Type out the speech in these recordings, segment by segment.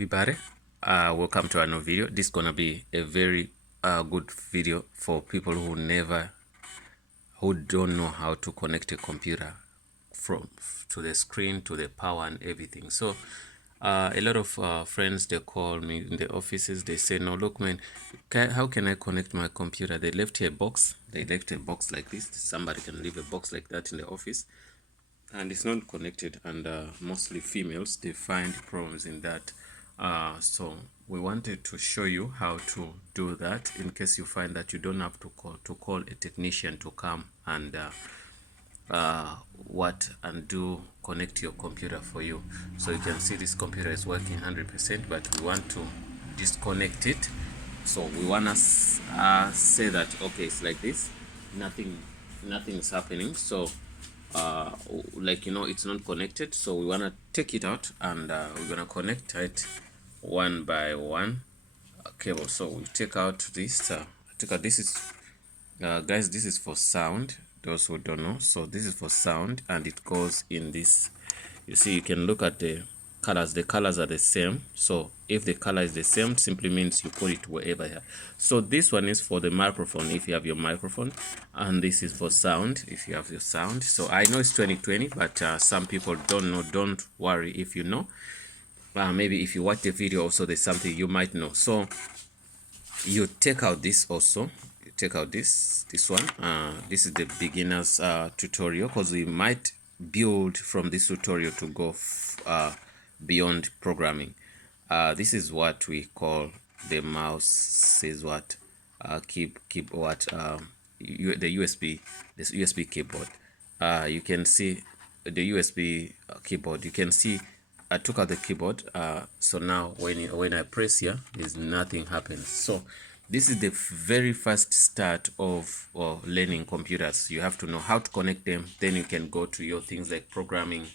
Everybody, welcome to another video. This is gonna be a very good video for people who don't know how to connect a computer to the screen, to the power and everything. So a lot of friends, they call me in the offices, they say, no, look man, how can I connect my computer? They left a box like this. Somebody can leave a box like that in the office and it's not connected, and mostly females, they find problems in that. So we wanted to show you how to do that in case you find that you don't have to call a technician to come and connect your computer for you. So you can see this computer is working 100%, but we want to disconnect it. So we want to say that, okay, it's like this, nothing is happening. So like, you know, it's not connected, so we want to take it out, and we're gonna connect it one by one cable. So we take out this this is guys, this is for sound, those who don't know. So this is for sound, and it goes in this. You see, you can look at the colors are the same. So if the color is the same, simply means you put it wherever here. So this one is for the microphone, if you have your microphone, and this is for sound, if you have your sound. So I know it's 2020, but some people don't know. Don't worry if you know. Maybe if you watch the video also, there's something you might know. So you take out this also. You take out this one. This is the beginner's tutorial, because we might build from this tutorial to go beyond programming. This is what we call the mouse is what the USB, this USB keyboard. You can see the USB keyboard. You can see I took out the keyboard. So now when I press here, there's nothing happens. So this is the very first start of learning computers. You have to know how to connect them. Then you can go to your things like programming,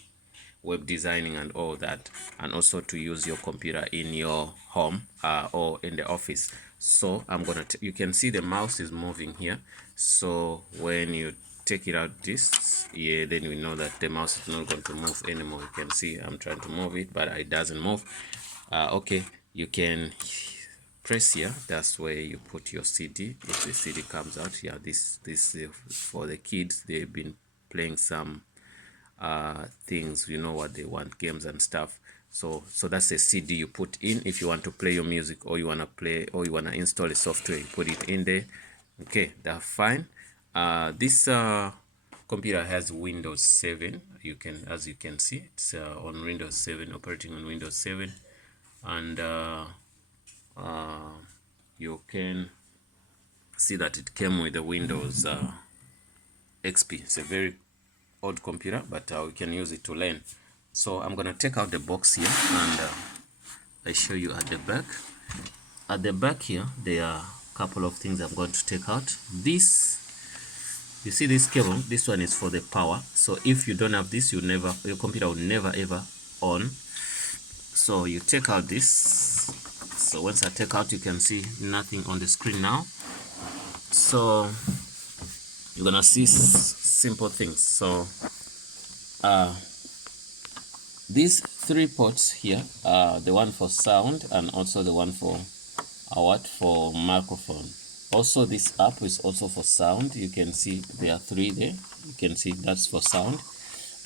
web designing and all that, and also to use your computer in your home or in the office. So I'm gonna you can see the mouse is moving here. So when you take it out then we know that the mouse is not going to move anymore. You can see I'm trying to move it, but it doesn't move. Okay, you can press here. That's where you put your CD. If the CD comes out, yeah, this for the kids. They've been playing some things, you know what they want, games and stuff. So that's a CD you put in if you want to play your music, or you want to play, or you want to install a software. You put it in there. Okay, that's fine. This computer has Windows 7. As you can see, it's on Windows 7, operating on Windows 7, and you can see that it came with the Windows XP. It's a very old computer, but we can use it to learn. So I'm gonna take out the box here, and I show you at the back. At the back here, there are a couple of things I'm going to take out. This, you see this cable, this one is for the power. So if you don't have this, your computer will never ever on. So you take out this. So once I take out, you can see nothing on the screen now. So you're gonna see simple things. So these three ports here, the one for sound, and also the one for for microphone. Also this up is also for sound. You can see there are three there. You can see that's for sound,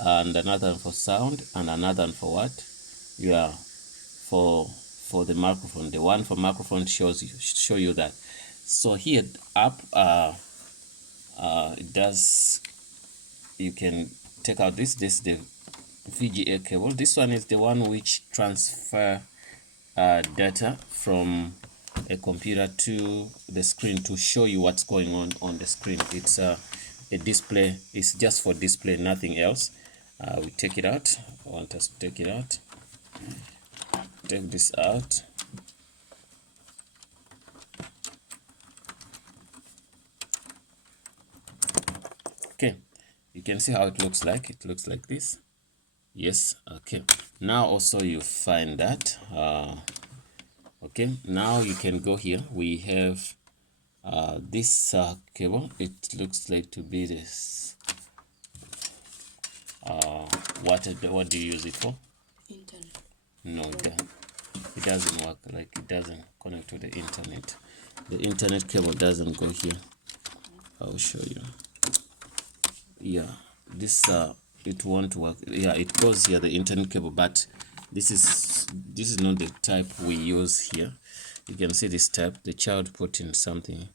and another one for sound, and another one for what? Yeah, for the microphone. The one for microphone show you that. So here up it does, you can take out this is the VGA cable. This one is the one which transfer data from a computer to the screen to show you what's going on the screen. It's a display. It's just for display, nothing else. We take it out. I want us to take it out. Take this out. Okay, you can see how it looks like. It looks like this. Yes. Okay, now also you find that okay, now you can go here. We have this cable. It looks like to be this what do you use it for? Internet. No, it doesn't work, like it doesn't connect to the internet. The internet cable doesn't go here. I'll show you. Yeah, this it won't work. Yeah, it goes here, the internet cable, but this is not the type we use here. You can see this type. The child put in something.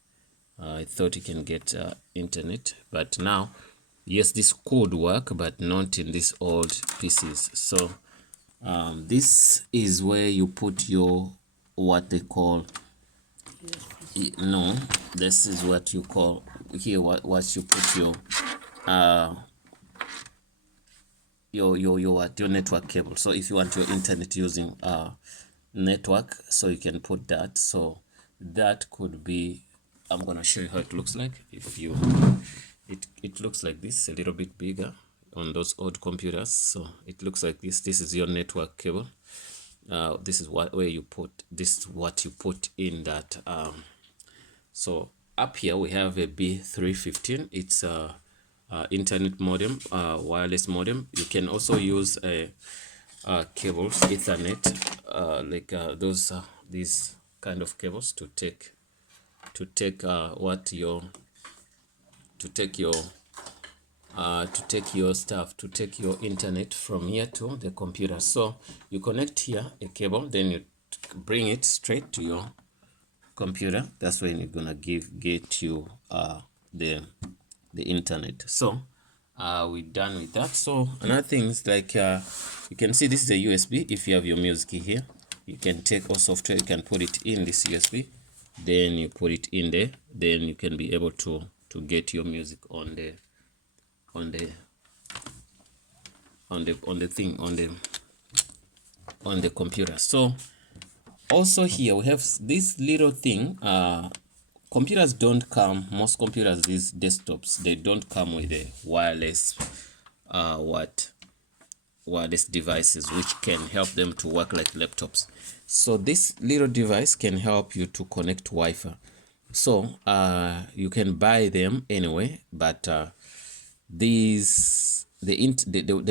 I thought he can get internet, but now, yes, this could work, but not in these old PCs. So this is where you put your, what they call, no, this is what you call here, what you put your your network cable. So if you want your internet using network, so you can put that. So that could be, I'm gonna show you how it looks like. If you, it looks like this, a little bit bigger on those old computers. So it looks like this. This is your network cable. This is where you put this, what you put in that. So up here we have a B315. It's a internet modem, wireless modem. You can also use a cables, Ethernet, like those these kind of cables to take what your to take your stuff, to take your internet from here to the computer. So you connect here a cable, then you bring it straight to your computer. That's when you're gonna get you the internet. So we're done with that. So another thing is, like you can see this is a USB. If you have your music here, you can take all software, you can put it in this USB, then you put it in there, then you can be able to get your music on the thing, on the computer. So also here we have this little thing. Computers don't come, most computers, these desktops, they don't come with a wireless wireless devices which can help them to work like laptops. So this little device can help you to connect to Wi-Fi. So you can buy them anyway, but the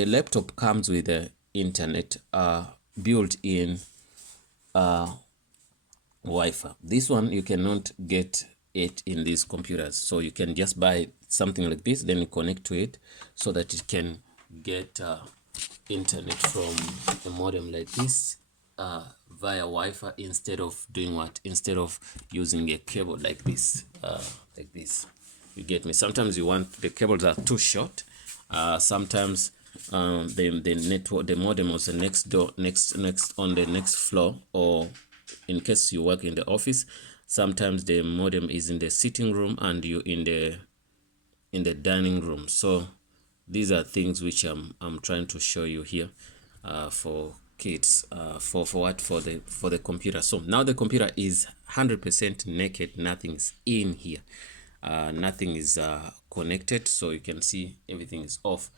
laptop comes with the internet built in Wi-Fi. This one you cannot get it in these computers, so you can just buy something like this, then you connect to it so that it can get internet from a modem like this via Wi-Fi, instead of doing what? Instead of using a cable like this, You get me? Sometimes you want, the cables are too short. Sometimes the modem was the next door, next on the next floor, or in case you work in the office, sometimes the modem is in the sitting room and you in the dining room. So these are things which I'm trying to show you here for kids, for the computer. So now the computer is 100% naked, nothing's in here, nothing is connected, so you can see everything is off.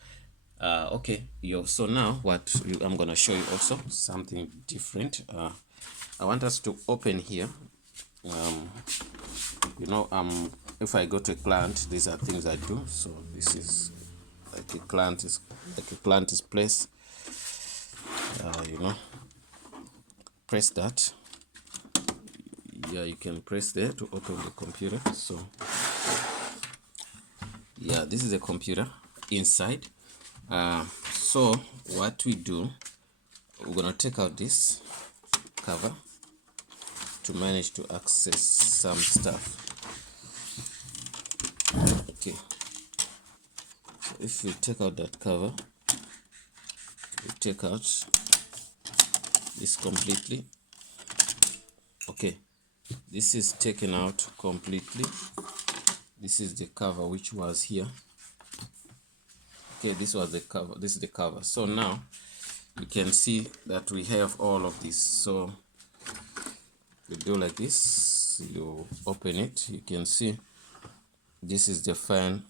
Okay, so now I'm gonna show you also something different. I want us to open here. If I go to a client, these are things I do. So this is like a client is place. Press that. Yeah, you can press there to open the computer. So yeah, this is a computer inside. So what we do, we're gonna take out this cover to manage to access some stuff. Okay, so if we take out that cover, we take out this completely. Okay, this is taken out completely. This is the cover which was here. Okay, this was the cover, this is the cover. So now you can see that we have all of this. So you do like this, you open it, you can see this is the fan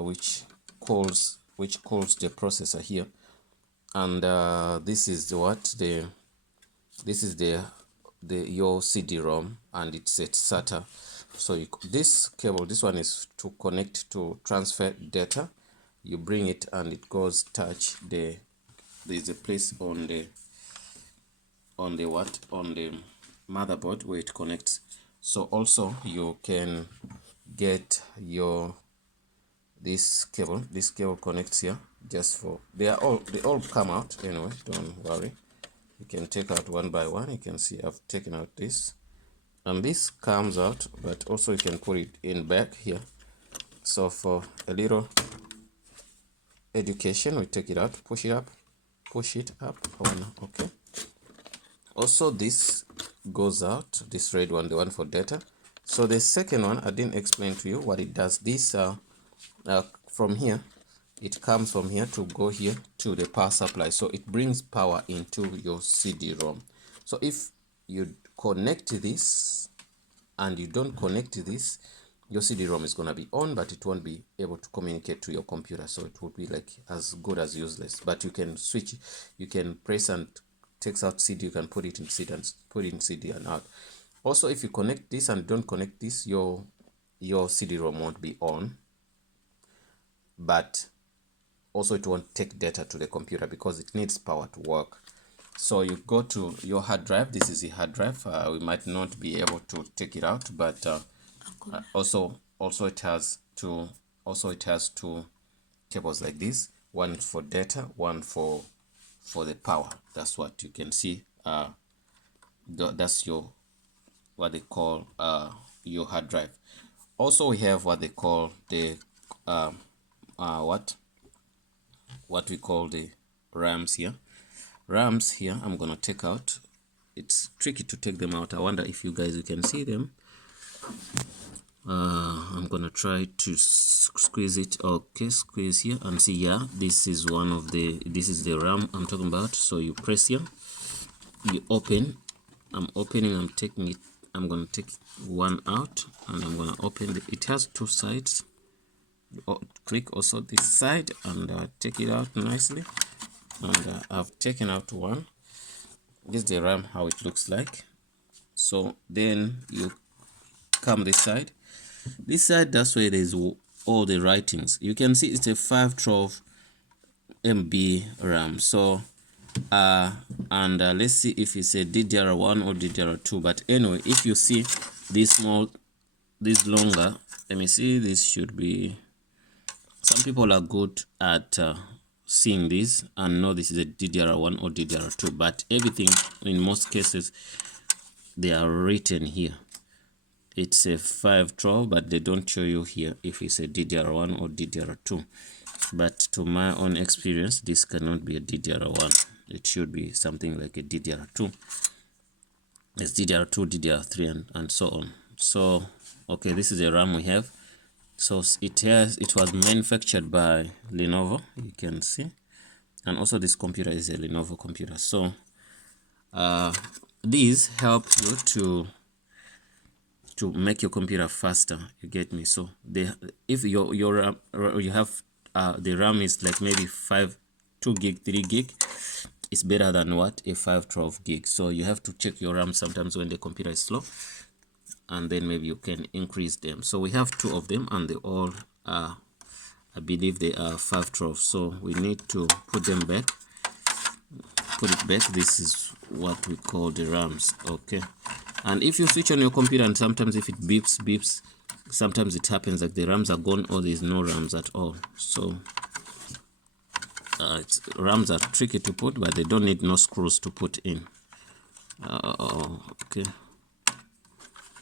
which calls the processor here, and this is your CD-ROM, and it's a SATA. So this cable, this one is to connect to transfer data. You bring it and it goes touch there's a place on on the motherboard where it connects. So also you can get your this cable connects here, just for they all come out anyway, don't worry. You can take out one by one. You can see I've taken out this, and this comes out, but also you can put it in back here. So for a little education, we take it out, push it up on. Okay, also this goes out, this red one, the one for data. So the second one, I didn't explain to you what it does. This from here, it comes from here to go here to the power supply, so it brings power into your CD-ROM. So if you connect this and you don't connect this, your CD-ROM is going to be on, but it won't be able to communicate to your computer, so it would be like as good as useless. But you can switch, you can press and takes out CD, you can put it in CD and put in CD and out. Also, if you connect this and don't connect this, your CD-ROM won't be on, but also it won't take data to the computer because it needs power to work. So you go to your hard drive. This is the hard drive. We might not be able to take it out, but also it has two cables like this, one for data, one for the power. That's what you can see. That's your what they call your hard drive. Also we have what they call the what we call the RAMs here. RAMs here I'm gonna take out. It's tricky to take them out. I wonder if you guys can see them. I'm gonna try to squeeze it. Okay, squeeze here and see. Yeah, this is the RAM I'm talking about. So you press here, you open. I'm opening, I'm taking it. I'm gonna take one out and I'm gonna open it has two sides. Click also this side and take it out nicely. And I've taken out one. This is the RAM, how it looks like. So then you come this side. This side, that's where there's all the writings. You can see it's a 512 MB RAM. So and let's see if it's a DDR1 or DDR2. But anyway, if you see this longer, let me see, this should be, some people are good at seeing this and know this is a DDR1 or DDR2, but everything in most cases they are written here. It's a 512, but they don't show you here if it's a DDR1 or DDR2. But to my own experience, this cannot be a DDR1. It should be something like a DDR2. It's DDR2, DDR3, and so on. So okay, this is the RAM we have. So it was manufactured by Lenovo, you can see, and also this computer is a Lenovo computer. So these help you to make your computer faster, you get me? So if your RAM, you have the RAM is like maybe 2 gig, 3 gig, it's better than what a 512 gig. So you have to check your RAM sometimes when the computer is slow, and then maybe you can increase them. So we have 2 of them and they all are, I believe they are 512. So we need to put them back, put it back. This is what we call the RAMs. Okay, and if you switch on your computer and sometimes if it beeps, sometimes it happens like the RAMs are gone or there's no RAMs at all. So RAMs are tricky to put, but they don't need no screws to put in. Okay,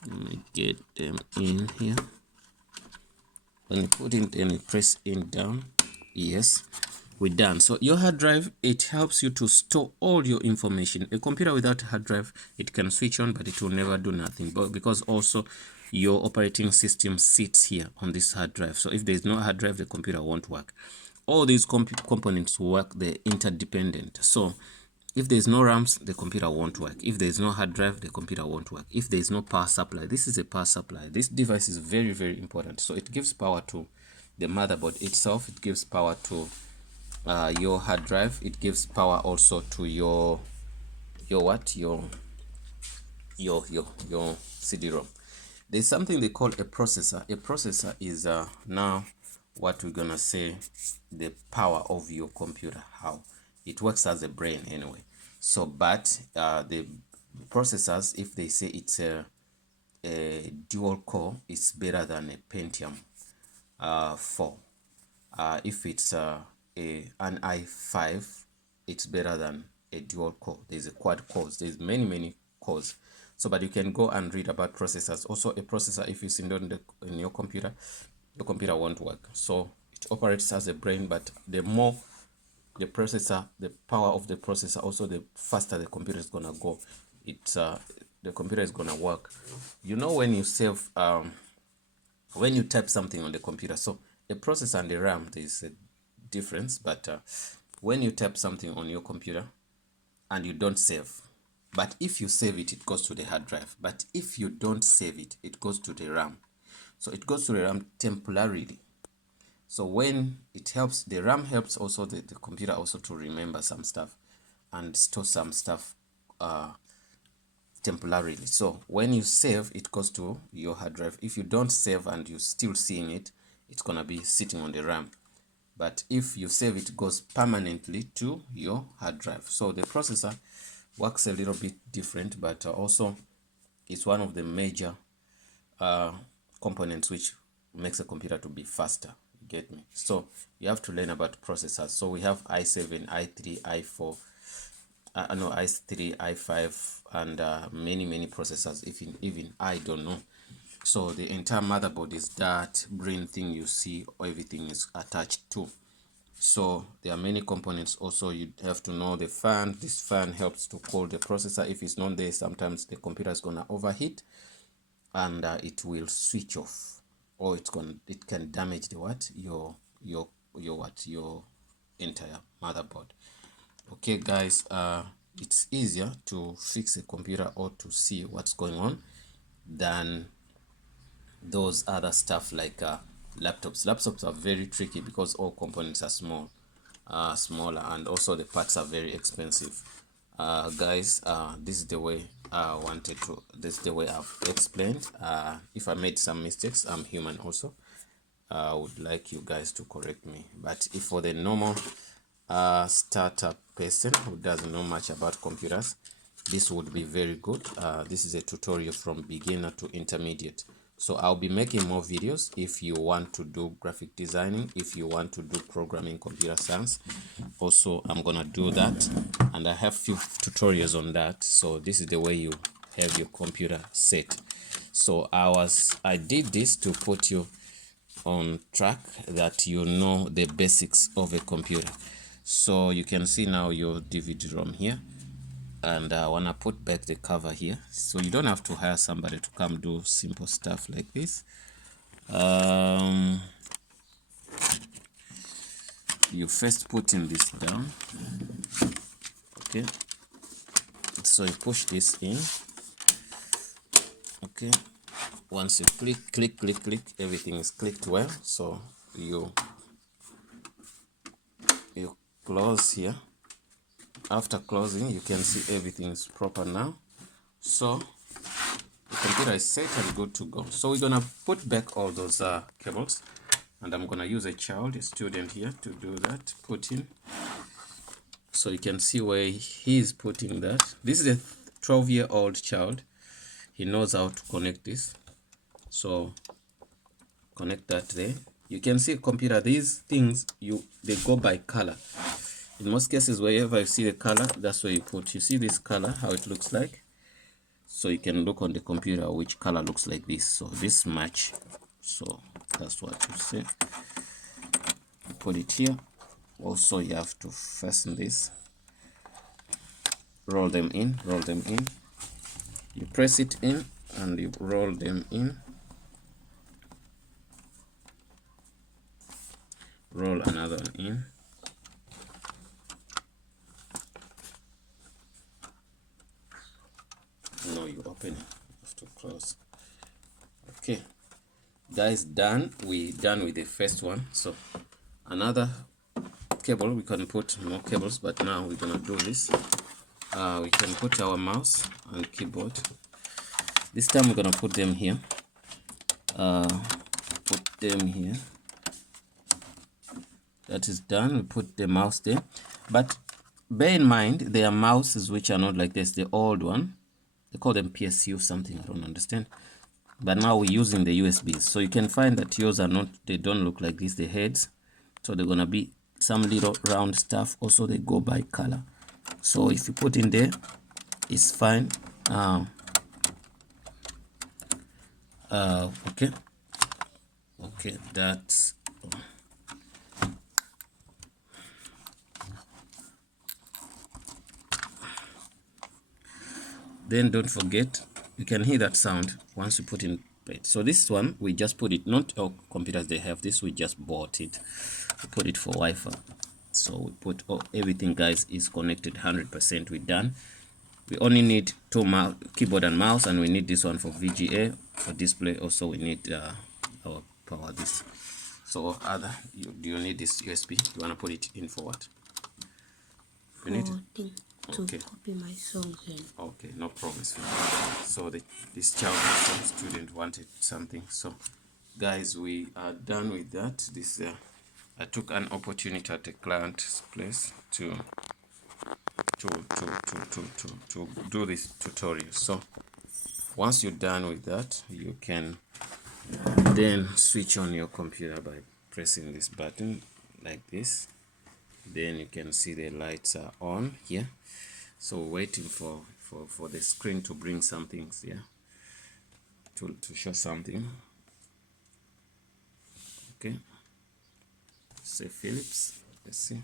let me get them in here. When you put in, then you press in down. Yes, we're done. So your hard drive, it helps you to store all your information. A computer without a hard drive, it can switch on, but it will never do nothing. But because also your operating system sits here on this hard drive. So if there's no hard drive, the computer won't work. All these components work, they're interdependent. So if there's no RAMs, the computer won't work. If there's no hard drive, the computer won't work. If there's no power supply, this is a power supply. This device is very, very important. So it gives power to the motherboard itself. It gives power to your hard drive. It gives power also to your CD-ROM. There's something they call a processor. A processor is now what we're gonna say the power of your computer, how it works as a brain anyway. So but the processors, if they say it's a dual core, it's better than a Pentium 4. If it's an i5, it's better than a dual core. There's a quad cores, there's many cores. So but you can go and read about processors. Also a processor, if you send on in your computer won't work. So it operates as a brain, but the more the processor, the power of the processor, also the faster the computer is gonna go. The computer is gonna work. You know, when you save when you type something on the computer, so the processor and the RAM, there's a difference, but when you type something on your computer and you don't save, but if you save it, it goes to the hard drive. But if you don't save it, it goes to the RAM. So it goes to the RAM temporarily. So when it helps, the RAM helps also the computer also to remember some stuff and store some stuff temporarily. So when you save, it goes to your hard drive. If you don't save and you're still seeing it, it's gonna be sitting on the RAM. But if you save, it goes permanently to your hard drive. So the processor works a little bit different, but also it's one of the major components which makes a computer to be faster. You get me? So you have to learn about processors. So we have i7, i3, i4, no, i3, i5, and many processors. Even I don't know. So the entire motherboard is that green thing you see, everything is attached to. So there are many components. Also, you have to know the fan. This fan helps to cool the processor. If it's not there, sometimes the computer is gonna overheat and it will switch off, or it can damage the what your entire motherboard. Okay guys, it's easier to fix a computer or to see what's going on than those other stuff like laptops are very tricky because all components are smaller, and also the parts are very expensive. Guys, this is the way I wanted to, this is the way I've explained. If I made some mistakes, I'm human also. I would like you guys to correct me, but if for the normal startup person who doesn't know much about computers, this would be very good. This is a tutorial from beginner to intermediate. So I'll be making more videos if you want to do graphic designing, if you want to do programming, computer science. Also, I'm gonna do that, and I have few tutorials on that. So this is the way you have your computer set. So I did this to put you on track, that you know the basics of a computer. So you can see now your DVD-ROM here, and I want to put back the cover here, so you don't have to hire somebody to come do simple stuff like this. You first putting this down, okay, so you push this in, okay. Once you click, everything is clicked well, so you close here. After closing, you can see everything is proper now, so the computer is set and good to go. So we're gonna put back all those cables, and I'm gonna use a student here to do that. Put in, so you can see where he's putting that. This is a 12-year-old child. He knows how to connect this, so connect that there. You can see computer, these things they go by color. In most cases, wherever you see the color, that's where you put. You see this color, how it looks like, so you can look on the computer which color looks like this. So this match, so that's what you see. Put it here. Also, you have to fasten this, roll them in, you press it in and you roll them in, roll another one in, no, you open it, you have to close. Okay guys, we done with the first one. So another cable, we can put more cables, but now we're gonna do this. We can put our mouse and keyboard. This time we're gonna put them here. Put them here. That is done. We put the mouse there, but bear in mind there are mouses which are not like this. The old one, they call them PSU something, I don't understand. But now we're using the USBs, so you can find that yours are not, they don't look like this, the heads. So they're gonna be some little round stuff. Also they go by color, so if you put in there, it's fine. Okay, that's then don't forget, you can hear that sound once you put in bed. So this one we just put it, not all computers they have this, we just bought it, we put it for Wi-Fi. So we put everything, guys, is connected 100%. we're done. We only need two keyboard and mouse, and we need this one for VGA for display. Also we need our power this. So do you need this USB? You want to put it in for what? You need it? To copy my songs in. Okay, no problem. So this child, this student wanted something. So guys, we are done with that. This I took an opportunity at a client's place to do this tutorial. So once you're done with that, you can then switch on your computer by pressing this button like this. Then you can see the lights are on here. So waiting for the screen to bring some things here, to show something. Okay, say Philips, let's see.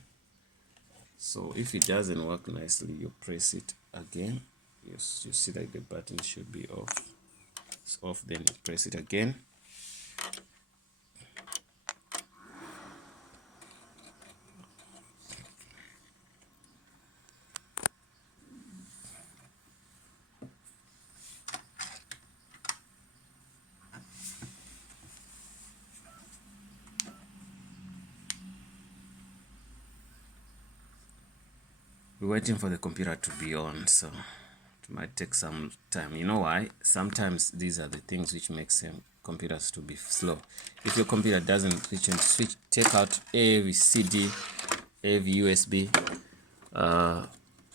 So if it doesn't work nicely, you press it again. You see like the button should be off. It's off, then you press it again. We're waiting for the computer to be on, so it might take some time. You know why? Sometimes these are the things which makes computers to be slow. If your computer doesn't switch, take out every CD, every USB.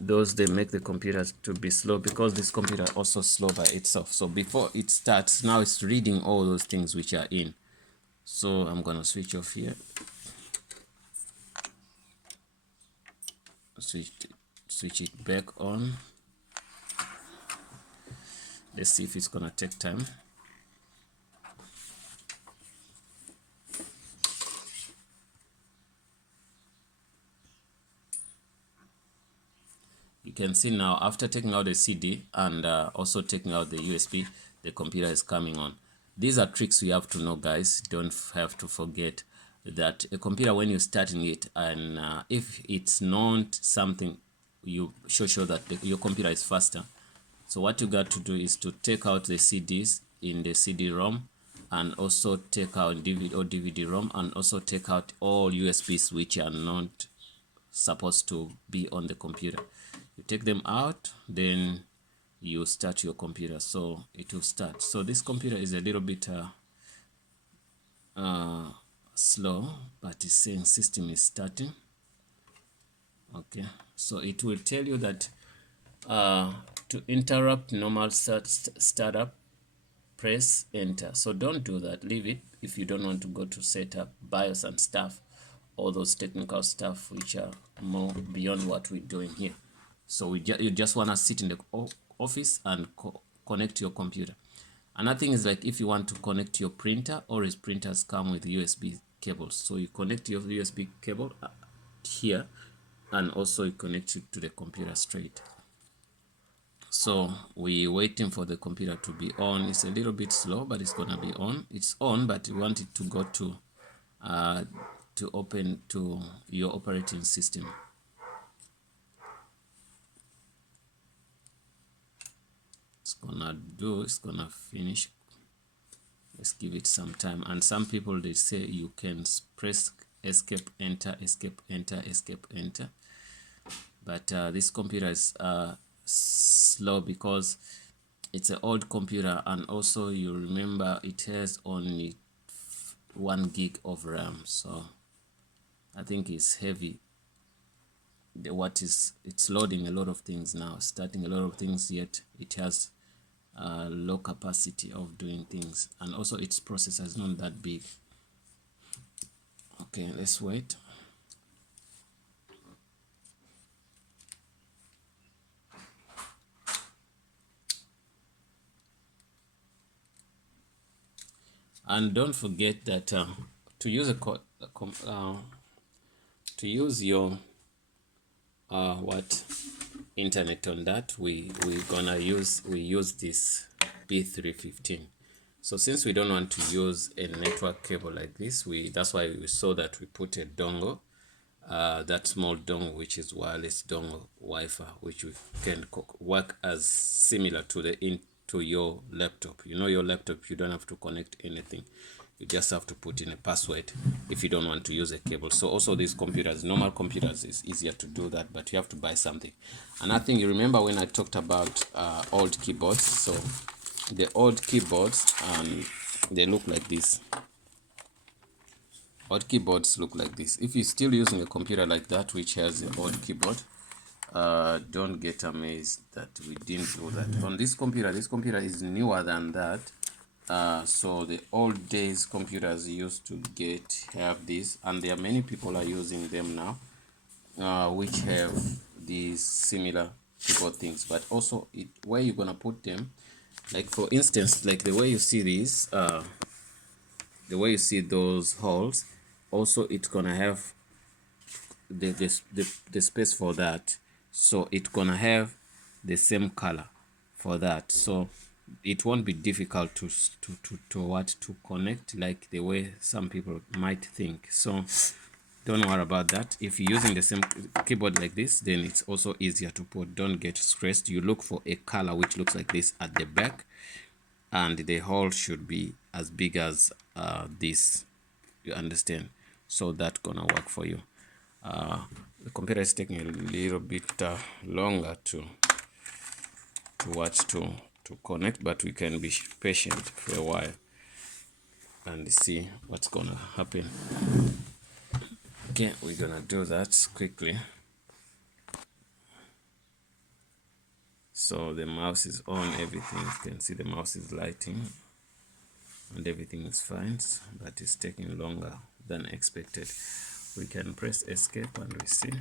Those, they make the computer to be slow, because this computer also slow by itself. So before it starts, now it's reading all those things which are in. So I'm gonna switch off here. Switch it back on. Let's see if it's gonna take time. You can see now, after taking out the CD and also taking out the USB, the computer is coming on. These are tricks you have to know, guys. Don't have to forget that a computer, when you're starting it, and if it's not something, you sure that your computer is faster. So what you got to do is to take out the CDs in the CD-ROM, and also take out DVD or DVD-ROM, and also take out all USBs which are not supposed to be on the computer. You take them out, then you start your computer, so it will start. So this computer is a little bit slow, but it's saying system is starting. Okay, so it will tell you that to interrupt normal startup, press enter. So don't do that, leave it if you don't want to go to setup, BIOS and stuff, all those technical stuff which are more beyond what we're doing here. So you just want to sit in the office and connect your computer. Another thing is, like, if you want to connect your printer, or his printers come with USB cables, so you connect your USB cable here, and also you connect it to the computer straight. So we're waiting for the computer to be on. It's a little bit slow, but it's gonna be on. It's on, but you want it to go to open to your operating system. It's gonna finish. Let's give it some time. And some people, they say you can press escape enter, escape enter, escape enter, but this computer is slow because it's an old computer, and also you remember it has only 1 gig of RAM, so I think it's heavy. it's loading a lot of things now, starting a lot of things, yet it has low capacity of doing things, and also its processor is not that big. Okay, let's wait. And don't forget that to use to use your internet on that, we use this B315. So since we don't want to use a network cable like this, that's why we saw that we put a dongle, that small dongle, which is wireless dongle Wi-Fi, which we can work as similar to into your laptop. You know, your laptop, you don't have to connect anything. You just have to put in a password if you don't want to use a cable. So also these computers, normal computers, is easier to do that, but you have to buy something. Another thing, you remember when I talked about old keyboards? So the old keyboards, they look like this. Old keyboards look like this. If you're still using a computer like that which has an old keyboard, don't get amazed that we didn't do that on this computer. This computer is newer than that. So the old days computers used to have this, and there are many people are using them now, which have these similar keyboard things. But also where you're gonna put them, like for instance, like the way you see these, the way you see those holes, also it's gonna have the space for that, so it's gonna have the same color for that, so it won't be difficult to connect like the way some people might think. So don't worry about that. If you're using the same keyboard like this, then it's also easier to put. Don't get stressed. You look for a color which looks like this at the back, and the hole should be as big as this, you understand? So that's gonna work for you. The computer is taking a little bit longer to connect, but we can be patient for a while and see what's gonna happen. Okay, we're gonna do that quickly. So the mouse is on, everything, you can see the mouse is lighting and everything is fine, but it's taking longer than expected. We can press escape and we see.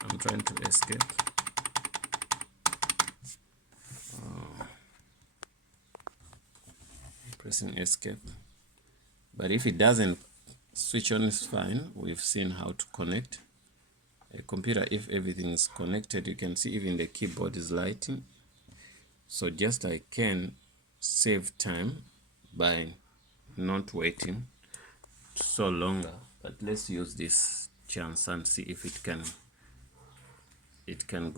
I'm trying to escape. Pressing escape. But if it doesn't switch on, is fine. We've seen how to connect a computer. If everything is connected, you can see even the keyboard is lighting. So just I can save time by not waiting so longer. But let's use this chance and see if it can go.